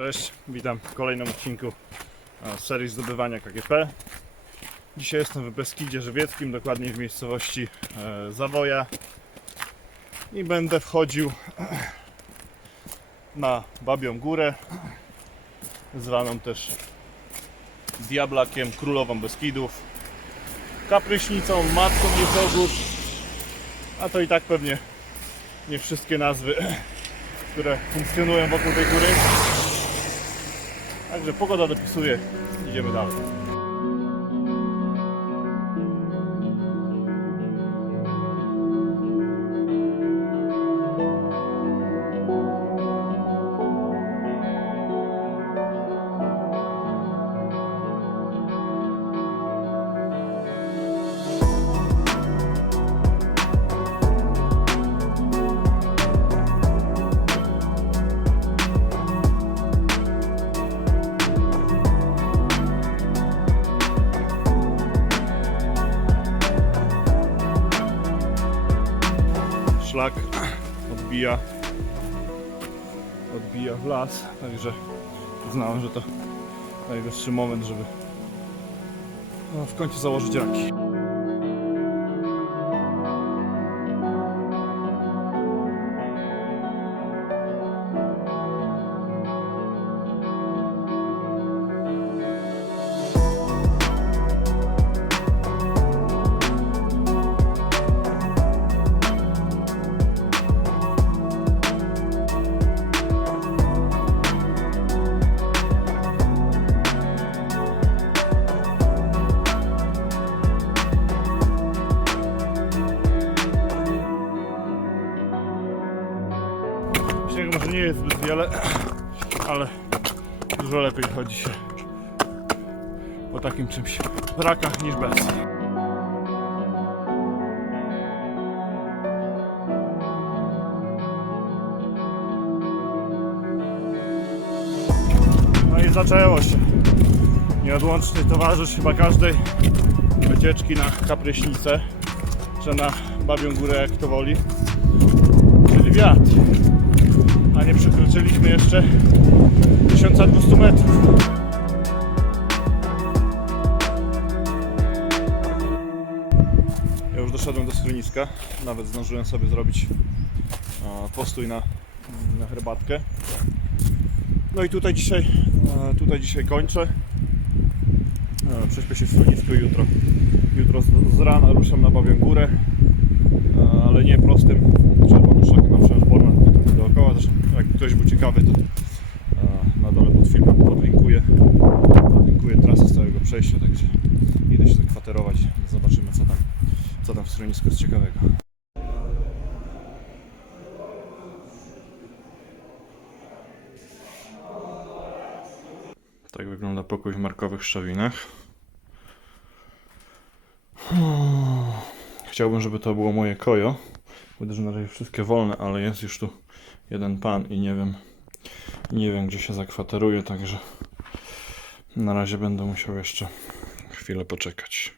Cześć, witam w kolejnym odcinku e, serii zdobywania KGP. Dzisiaj jestem w Beskidzie Żywieckim, dokładniej w miejscowości e, Zawoja i będę wchodził na Babią Górę, zwaną też Diablakiem, Królową Beskidów, Kapryśnicą, Matką Niezogód, a to i tak pewnie nie wszystkie nazwy, które funkcjonują wokół tej góry. Także pogoda dopisuje, idziemy dalej. Odbija w las, także uznałem, że to najwyższy moment, żeby no, w końcu założyć raki. Zbyt wiele, ale dużo lepiej chodzi się po takim czymś w rakach niż bez. No i zaczęło się. Nieodłączny towarzysz chyba każdej wycieczki na kapryśnicę, czy na Babią Górę, jak to woli, czyli wiatr a nie przekroczyliśmy jeszcze 1200 metrów. Ja już doszedłem do schroniska, nawet zdążyłem sobie zrobić e, postój na, na herbatkę. No i tutaj dzisiaj, e, tutaj dzisiaj kończę. E, Prześpię się w schronisku jutro. Jutro z, z rana ruszam na Bawią Górę, ale nie prostym czerwonym szlakiem na przełęczborna dookoła. Zresztą jak ktoś był ciekawy, to e, na dole pod filmem podlinkuję, podlinkuję trasę z całego przejścia, także idę się zakwaterować. Zobaczymy co tam, co tam w schronisku jest ciekawego. Tak wygląda pokój w Markowych Szczawinach. Chciałbym, żeby to było moje kojo. Widzę, że na razie wszystkie wolne, ale jest już tu jeden pan i nie wiem, nie wiem gdzie się zakwateruje, także na razie będę musiał jeszcze chwilę poczekać.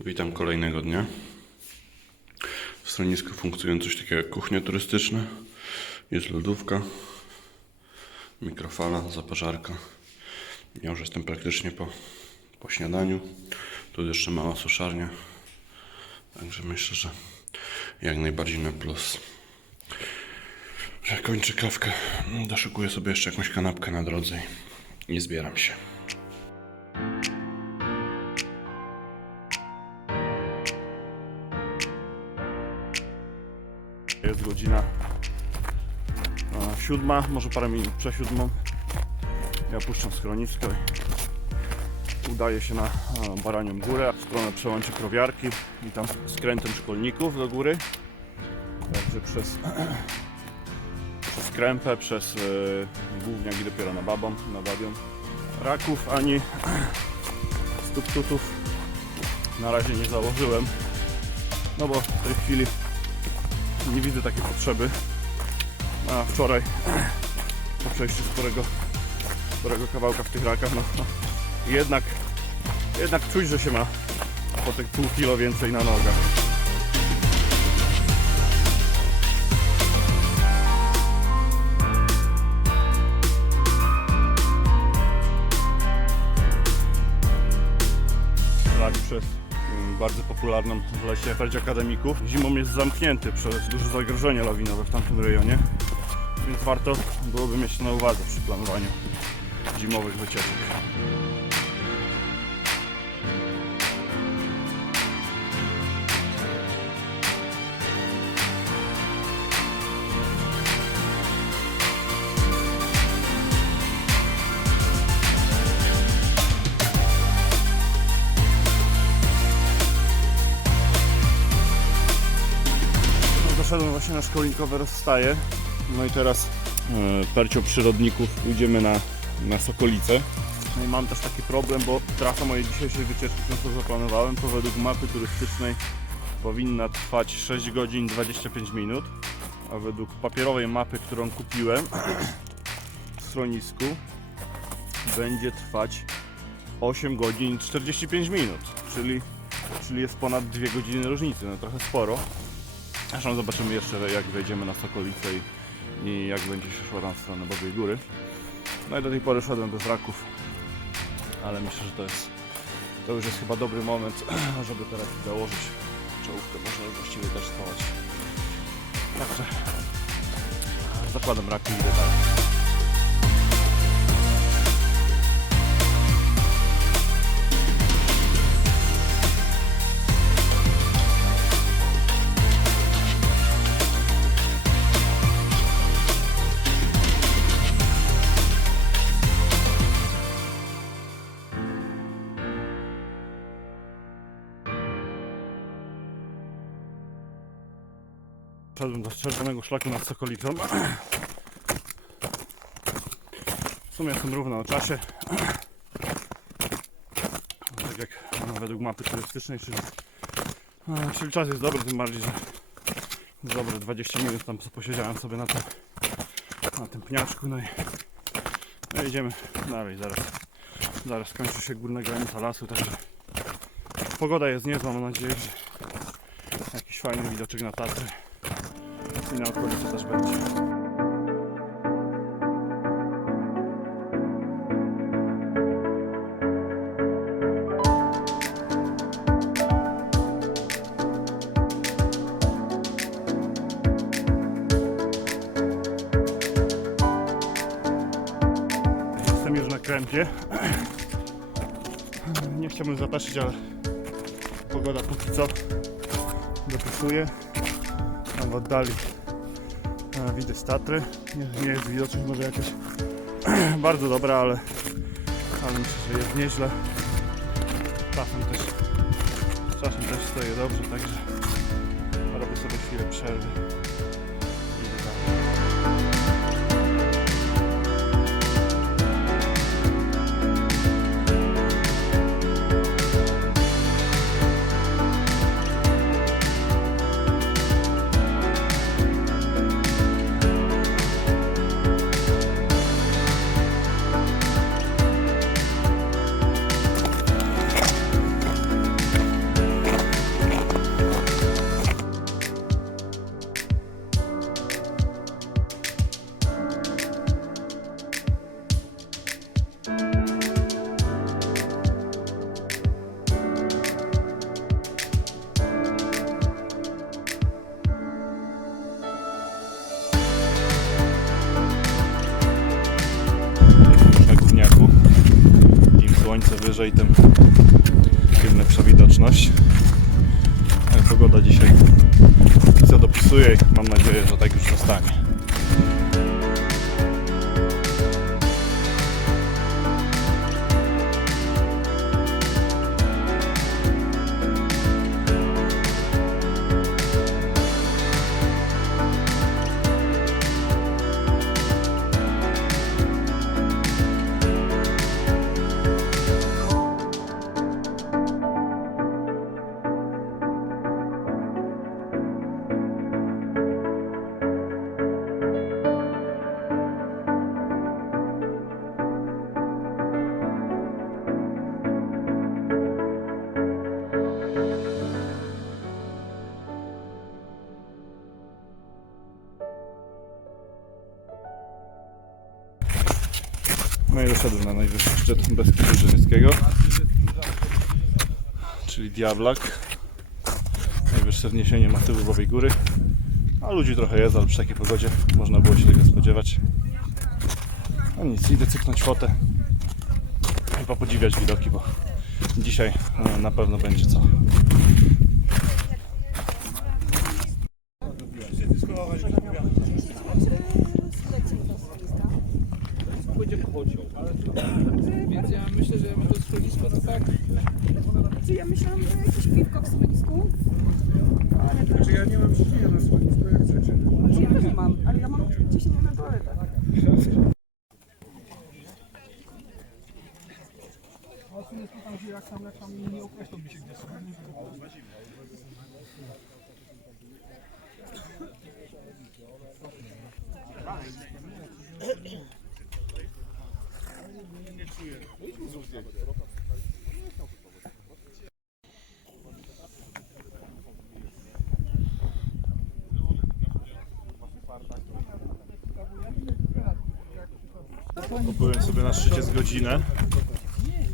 Witam kolejnego dnia. W schronisku funkcjonuje coś takiego jak kuchnia turystyczna. Jest lodówka, mikrofala, zaparzarka. Ja już jestem praktycznie po, po śniadaniu. Tu jeszcze mała suszarnia. Także myślę, że jak najbardziej na plus. Jak kończę kawkę, doszukuję sobie jeszcze jakąś kanapkę na drodze i zbieram się. Godzina siódma, może parę minut przed siódmą. Ja puszczam schronisko i udaję się na Baranią Górę, w stronę przełęczy Krowiarki i tam skrętem szkolników do góry. Także przez, przez Krępę, przez Główniak i dopiero na Babą, na Babią. Raków ani stukutów na razie nie założyłem, no bo w tej chwili nie widzę takiej potrzeby. A wczoraj po przejściu sporego, sporego kawałka w tych rakach, no jednak, jednak czuć, że się ma po tych pół kilo więcej na nogach. Bardzo popularną w lesie Ferdź Akademików. Zimą jest zamknięty przez duże zagrożenie lawinowe w tamtym rejonie, więc warto byłoby mieć to na uwadze przy planowaniu zimowych wycieczek. Doszedłem właśnie na szkolinkowe rozstaje. No i teraz e, percią przyrodników pójdziemy na, na Sokolice. No i mam też taki problem, bo trasa mojej dzisiejszej wycieczki, którą zaplanowałem, to według mapy turystycznej powinna trwać 6 godzin 25 minut, a według papierowej mapy, którą kupiłem w schronisku, będzie trwać 8 godzin 45 minut, czyli, czyli jest ponad 2 godziny różnicy, no trochę sporo. Zresztą zobaczymy jeszcze jak wejdziemy na Sokolicę i, jak będzie się szło tam w stronę Bobiej Góry. No i do tej pory szedłem bez raków, ale myślę, że to jest to już jest chyba dobry moment, żeby teraz dołożyć czołówkę, można już właściwie też schować. Także zakładam raki i idę dalej. Wszedłem do czerwonego szlaku nad Sokolicą. W sumie jestem równo o czasie. Tak jak no, według mapy turystycznej, czyli, a, czyli czas jest dobry, tym bardziej, że dobre 20 minut tam posiedziałem sobie na tym, na tym pniaczku, no i no idziemy dalej, zaraz, zaraz skończy się górna granica lasu, także pogoda jest niezła, mam nadzieję, że jakiś fajny widoczek na Tatry i na okolicy też będzie. Jestem już na krępie. Nie chciałbym zapeszyć, ale pogoda póki co dopisuje. Tam w oddali e, widać Tatry. Nie, nie jest widoczność może jakaś bardzo dobra, ale, ale myślę, że jest nieźle. Czasem też, czasem też stoję dobrze, także robię sobie chwilę przerwy. Wyżej, tym, tym lepsza widoczność. Pogoda dzisiaj co dopisuje mam nadzieję, że tak już zostanie. No i doszedłem na najwyższy szczyt Beskidu Żywieckiego, czyli Diablak. Najwyższe wzniesienie masywu Bowej Góry. A ludzi trochę jest, ale przy takiej pogodzie można było się tego spodziewać. No nic, idę cyknąć fotę i popodziwiać widoki, bo dzisiaj e, na pewno będzie co. Więc ja myślę, że to schronisko to tak Czy ja myślałam, że jakieś piwko w schronisku? Ale to... Czy ja nie mam ciśnienia na schronisko, jak chcecie? Czy ja też nie mam, ale ja mam ciśnienie na toaletach. A tu jest pytam się, jak tam, jak tam nie określą mi się gdzie są. Byłem sobie na szczycie z godzinę.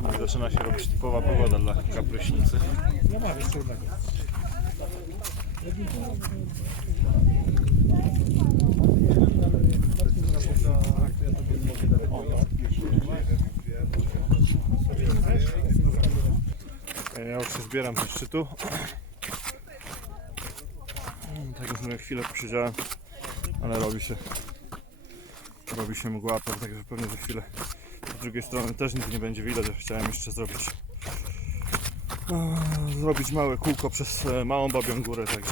No i zaczyna się robić typowa pogoda dla kapryśnicy. Ja już się zbieram ze szczytu. Tak już mówię, chwilę posiedziałem, ale robi się robi się mgła, także pewnie za chwilę z drugiej strony też nic nie będzie widać, chciałem jeszcze zrobić zrobić małe kółko przez e, małą babią górę, także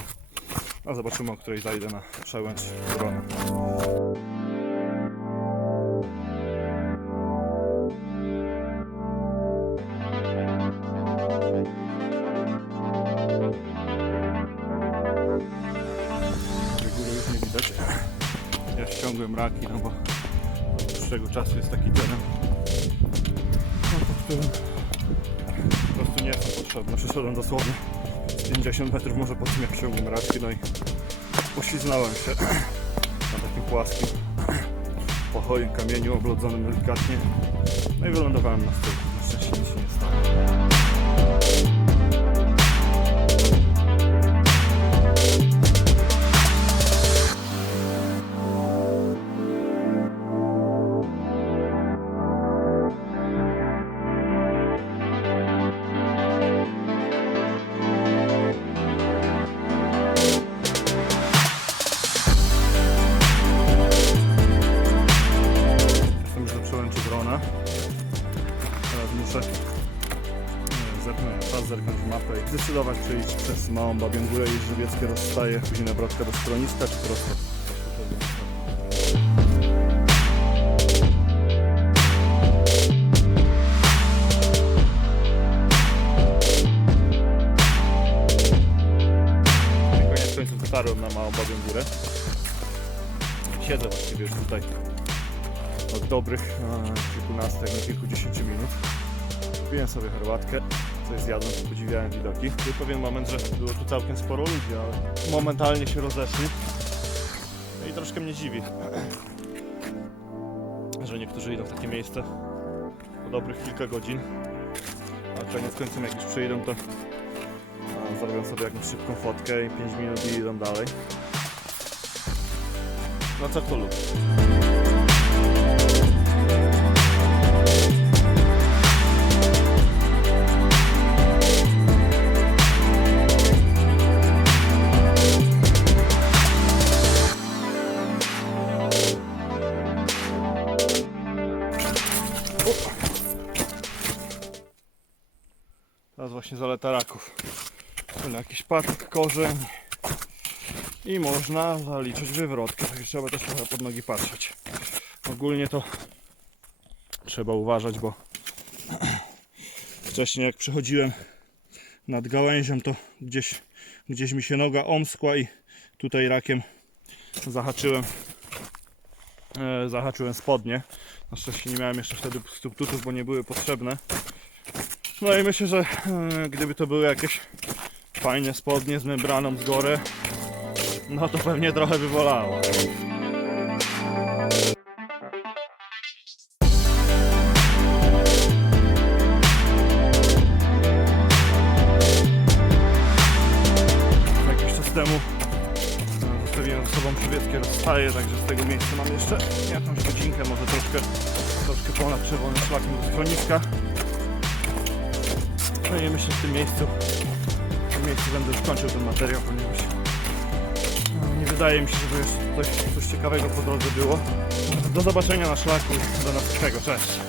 a zobaczymy, o której zajdę na przełęcz Wrona. Ściągłem raki, no bo od dłuższego czasu jest taki teren, no, po którym po prostu nie są potrzebne. Przeszedłem dosłownie z 50 metrów może po tym jak ściągłem raki, no i pośliznąłem się na takim płaskim pochojem kamieniu oblodzonym delikatnie. No i wylądowałem na stołku. Na szczęście nic się nie stało. Muszę e, zerknąć czas, zerknąć mapę i zdecydować, iść przez Małą Babią Górę i Żywieckie rozstaje, później na Brodkę do Stroniska, czy prosto. Koniec końców dotarłem na Małą Babią Górę. Siedzę właściwie już tutaj od dobrych e, kilkunastu, nie kilkudziesięciu minut. Kupiłem sobie herbatkę, coś zjadłem, podziwiałem widoki. Był pewien moment, że było tu całkiem sporo ludzi, ale momentalnie się rozeszli. No i troszkę mnie dziwi, że niektórzy idą w takie miejsce po dobrych kilka godzin, a koniec końcem jak już przyjdą, to zrobią sobie jakąś szybką fotkę i 5 minut i idą dalej. No co kto lubi. Właśnie zaleta raków. Na jakiś patyk, korzeń. I można zaliczyć wywrotkę, także trzeba też trochę pod nogi patrzeć. Ogólnie to trzeba uważać, bo wcześniej jak przechodziłem nad gałęzią, to gdzieś, gdzieś mi się noga omskła i tutaj rakiem zahaczyłem e, zahaczyłem spodnie. Na szczęście nie miałem jeszcze wtedy subtutów, bo nie były potrzebne. No i myślę, że mm, gdyby to były jakieś fajne spodnie z membraną z góry, no to pewnie trochę by wolało. Jakiś czas temu mm, zostawiłem ze sobą przywieckie rozstaje, także z tego miejsca mam jeszcze jakąś godzinkę, może troszkę, troszkę ponad czerwonym szlakiem do schroniska. No i myślę, w tym miejscu, w tym miejscu będę już kończył ten materiał, ponieważ no, nie wydaje mi się, żeby jeszcze coś, coś ciekawego po drodze było. Do zobaczenia na szlaku do następnego. Cześć!